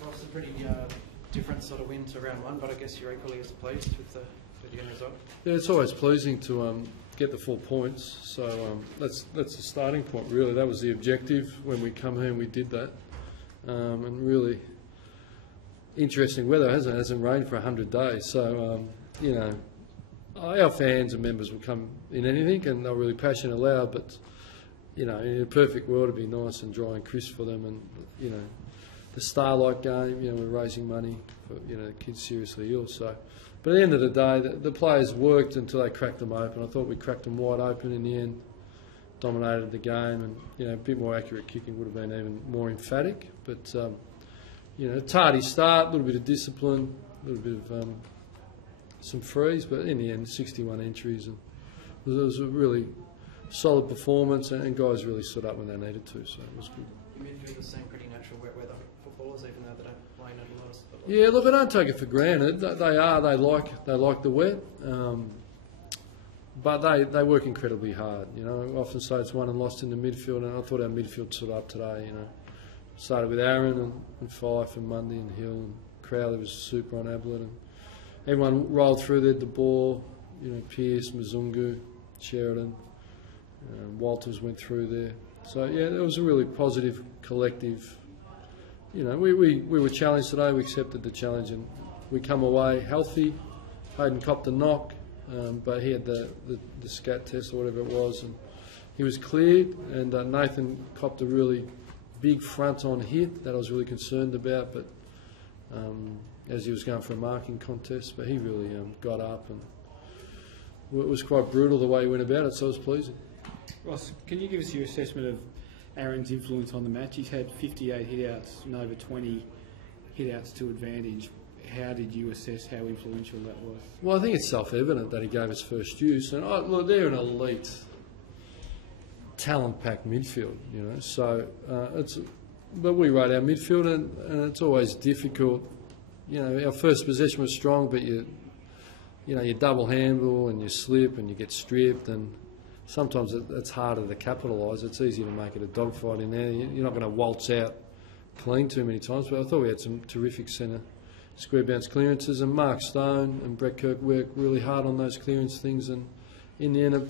Well, it's a pretty different sort of win to round one, but I guess you're equally as pleased with the end result. Yeah, it's always pleasing to get the 4 points. So that's the starting point, really. That was the objective when we come here and we did that. And really interesting weather, it hasn't rained for 100 days. So, you know, our fans and members will come in anything and they're really passionate and loud, but, you know, in a perfect world it'd be nice and dry and crisp for them. And, you know, the Starlight game, you know, we're raising money for, you know, kids seriously ill. So, but at the end of the day, the players worked until they cracked them open. I thought we cracked them wide open in the end, dominated the game, and, you know, a bit more accurate kicking would have been even more emphatic. But, you know, tardy start, a little bit of discipline, a little bit of some frees, but in the end, 61 entries, and it was a really solid performance, and guys really stood up when they needed to, so it was good. You midfielders seem pretty natural wet weather footballers, even though they don't play in a lot of. Yeah, look, I don't take it for granted. They like the wet, but they work incredibly hard. You know, I often say it's won and lost in the midfield, and I thought our midfield stood up today. You know, started with Aaron and Fife and Mundy and Hill, and Crowley was super on Ablett, and everyone rolled through there. De Boer, you know, Pearce, Mzungu, Sheridan, Walters went through there. So yeah, it was a really positive collective. You know, we were challenged today. We accepted the challenge, and we come away healthy. Hayden copped a knock, but he had the scat test or whatever it was, and he was cleared. And Nathan copped a really big front-on hit that I was really concerned about, but as he was going for a marking contest, but he really got up, and it was quite brutal the way he went about it, so it was pleasing. Ross, can you give us your assessment of Aaron's influence on the match? He's had 58 hit-outs and over 20 hit-outs to advantage. How did you assess how influential that was? Well, I think it's self-evident that he gave us first use, and look, they're an elite, talent-packed midfield, you know. So but we rate our midfield, and it's always difficult. You know, our first possession was strong, but you double handle and you slip and you get stripped, and sometimes it's harder to capitalise. It's easier to make it a dogfight in there. You're not going to waltz out clean too many times, but I thought we had some terrific centre square bounce clearances, and Mark Stone and Brett Kirk worked really hard on those clearance things, and in the end, it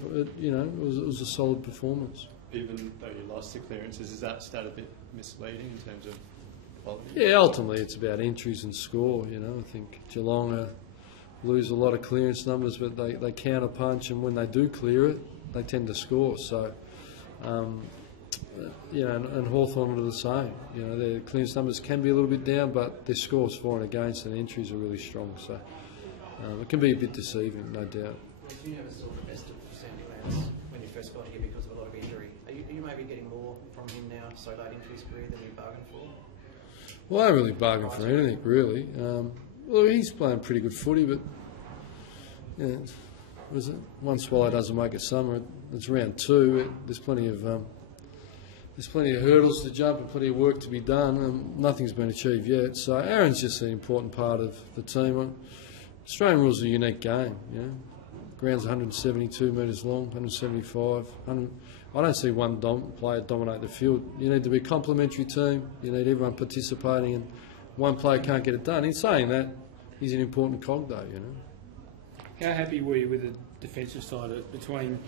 was a solid performance. Even though you lost the clearances, is that stat a bit misleading in terms of quality? Yeah, ultimately it's about entries and score. You know, I think Geelong lose a lot of clearance numbers, but they counter punch, and when they do clear it, they tend to score. So, you know, and Hawthorn are the same. You know, their clearance numbers can be a little bit down, but their scores for and against and entries are really strong. So it can be a bit deceiving, no doubt. You never saw the best of Sandy Lance when you first got here because of a lot of injury. Are you maybe getting more from him now so late into his career than you bargained for? Well, I don't really bargain for anything, really. Well, he's playing pretty good footy, but yeah, was it one swallow doesn't make a summer? It's round two. There's plenty of hurdles to jump and plenty of work to be done, and nothing's been achieved yet. So Aaron's just an important part of the team. Australian rules are a unique game. You know, ground's 172 metres long, 175. I don't see one player dominate the field. You need to be a complementary team. You need everyone participating, and one player can't get it done. In saying that, he's an important cog, though. You know. How happy were you with the defensive side between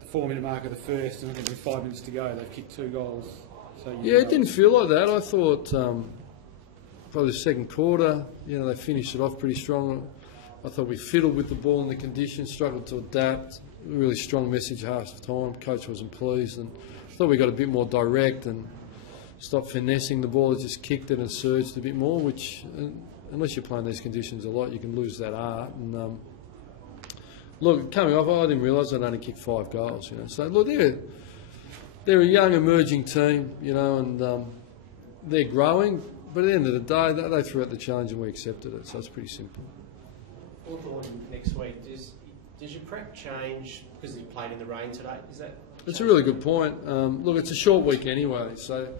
the 4-minute mark of the first and I think with 5 minutes to go, they've kicked 2 goals? So yeah, it didn't feel like that. I thought probably the second quarter, you know, they finished it off pretty strong. I thought we fiddled with the ball in the conditions, struggled to adapt. Really strong message half time. Coach wasn't pleased, and I thought we got a bit more direct and stopped finessing the ball. Just kicked it and surged a bit more, which, unless you're playing these conditions a lot, you can lose that art. And look, coming off, I didn't realise I'd only kicked 5 goals. You know, so look, they're a young emerging team, you know, and they're growing. But at the end of the day, they threw out the challenge and we accepted it. So it's pretty simple. Hawthorn next week, does your prep change because you played in the rain today? Is that? It's a really good point. Look, it's a short week anyway, so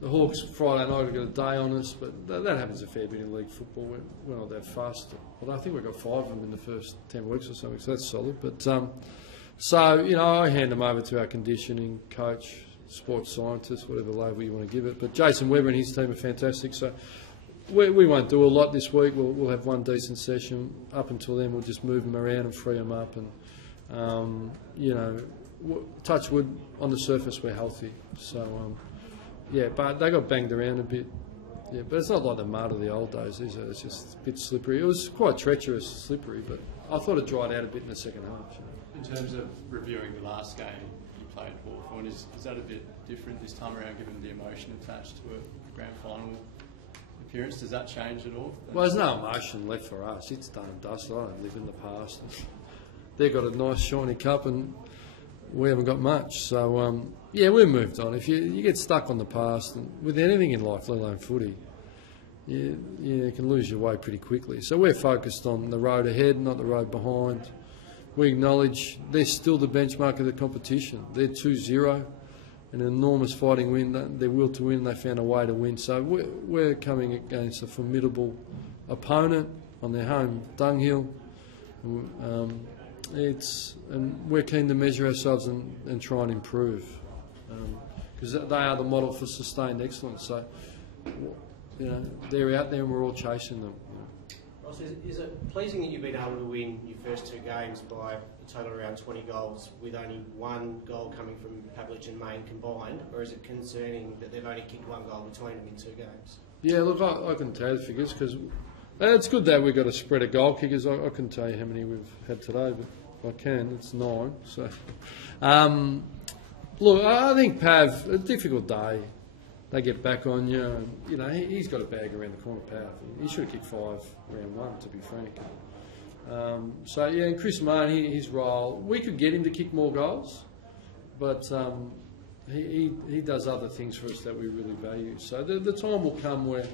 the Hawks Friday night have got a day on us, but that happens a fair bit in league football. We're not that fast. Although I think we've got 5 of them in the first 10 weeks or something, so that's solid. But so, you know, I hand them over to our conditioning coach, sports scientist, whatever label you want to give it. But Jason Webber and his team are fantastic. So we won't do a lot this week. We'll have one decent session. Up until then, we'll just move them around and free them up. And, you know, touch wood, on the surface we're healthy. So, yeah, but they got banged around a bit. Yeah, but it's not like the mud of the old days, is it? It's just a bit slippery. It was quite treacherous, slippery, but I thought it dried out a bit in the second half. You know. In terms of reviewing the last game you played at Hawthorn, is that a bit different this time around, given the emotion attached to a grand final appearance? Does that change at all? Well, there's no emotion left for us. It's done and dusted. I don't live in the past. They've got a nice shiny cup and we haven't got much. So, yeah, we've moved on. If you get stuck on the past, and with anything in life, let alone footy, you can lose your way pretty quickly. So we're focused on the road ahead, not the road behind. We acknowledge they're still the benchmark of the competition. They're 2-0, an enormous fighting win. Their will to win, they found a way to win. So we're coming against a formidable opponent on their home dunghill. And we're keen to measure ourselves and try and improve, because they are the model for sustained excellence. So, you know, they're out there and we're all chasing them. You know. Ross, is it pleasing that you've been able to win your first two games by a total of around 20 goals, with only one goal coming from Pavlich and Main combined, or is it concerning that they've only kicked one goal between them in two games? Yeah, look, I can tell you the figures, because it's good that we've got a spread of goal kickers. I couldn't tell you how many we've had today, but if I can, it's 9. So, look, I think Pav, a difficult day. They get back on you. And, you know, he's got a bag around the corner, Pav. He should have kicked 5 round 1, to be frank. So, yeah, and Chris Martin, his role, we could get him to kick more goals, but he does other things for us that we really value. So the time will come where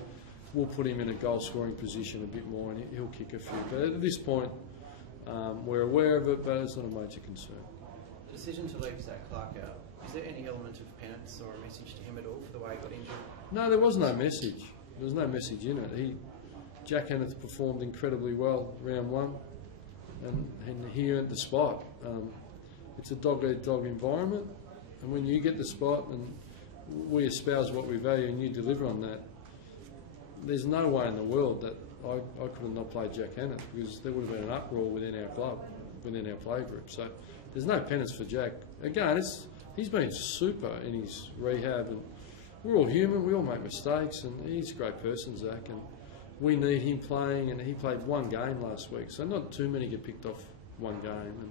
we'll put him in a goal-scoring position a bit more, and he'll kick a few. But at this point, we're aware of it, but it's not a major concern. The decision to leave Zach Clark out, is there any element of penance or a message to him at all for the way he got injured? No, there was no message. There was no message in it. Jack Hanneth performed incredibly well round 1, and he earned the spot. It's a dog-eat-dog environment, and when you get the spot and we espouse what we value and you deliver on that, there's no way in the world that I could have not played Jack Hanneth, because there would have been an uproar within our club, within our play group. So there's no penance for Jack. Again, he's been super in his rehab, and we're all human, we all make mistakes, and he's a great person, Zach, and we need him playing, and he played 1 game last week, so not too many get picked off 1 game, and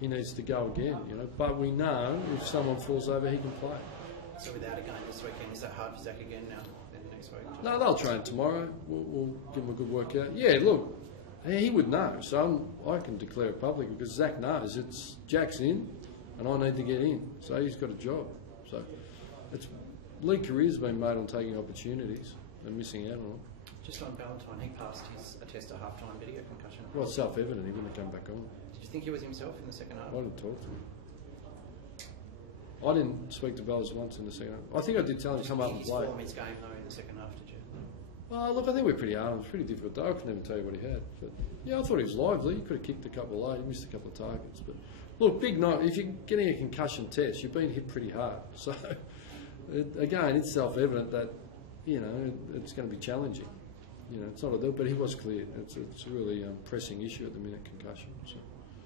he needs to go again, you know. But we know if someone falls over, he can play. So without a game this weekend, is that hard for Zach again now, then next week? No, they'll train tomorrow. We'll give him a good workout. Yeah, look, he would know, so I can declare it publicly, because Zach knows it's Jack's in, and I need to get in, so he's got a job. So league career's been made on taking opportunities and missing out on them. Just on Valentine, he passed a test at half-time, did he get concussion? Well, it's self-evident he wouldn't have come back on. Did you think he was himself in the second half? I didn't talk to him. I didn't speak to Bells once in the second half. I think I did tell him to come up and play. His form, his game, though, in the second half, did you? Well, look, I think we're pretty hard. It was a pretty difficult day. I could never tell you what he had. But, yeah, I thought he was lively. He could have kicked a couple late. He missed a couple of targets. But, look, big night. If you're getting a concussion test, you've been hit pretty hard. So, again, it's self-evident that, you know, it's going to be challenging. You know, it's not a deal, but he was cleared. It's a really pressing issue at the minute, concussion. So.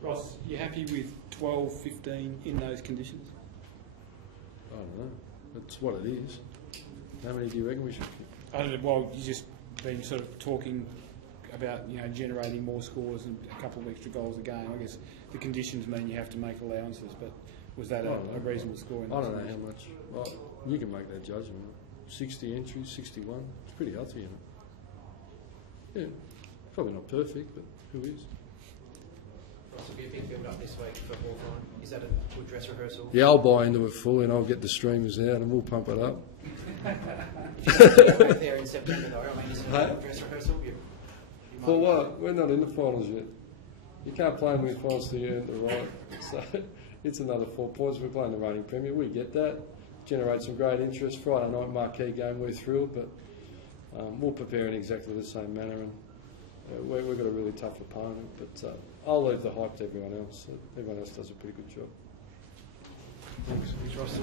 Ross, you happy with 12, 15 in those conditions? I don't know. That's what it is. How many do you reckon we should kick? I don't know, well, you've just been sort of talking about, you know, generating more scores and a couple of extra goals a game. I guess the conditions mean you have to make allowances, but was that a reasonable score? I don't know how much. Well, you can make that judgment. 60 entries, 61. It's pretty healthy, isn't it? Yeah, probably not perfect, but who is? Ross, will be a big build-up this week for Hawthorn. Is that a good dress rehearsal? Yeah, I'll buy into it fully and I'll get the streamers out and we'll pump it up. There in September, though. I mean, is it a good dress rehearsal? You For what? We're not in the finals yet. You can't play in the finals till you earn the right. So it's another 4 points. We're playing the reigning premier. We get that. Generate some great interest. Friday night marquee game. We're thrilled, but we'll prepare in exactly the same manner. And we've got a really tough opponent. But I'll leave the hype to everyone else. Everyone else does a pretty good job. Thanks, Ross.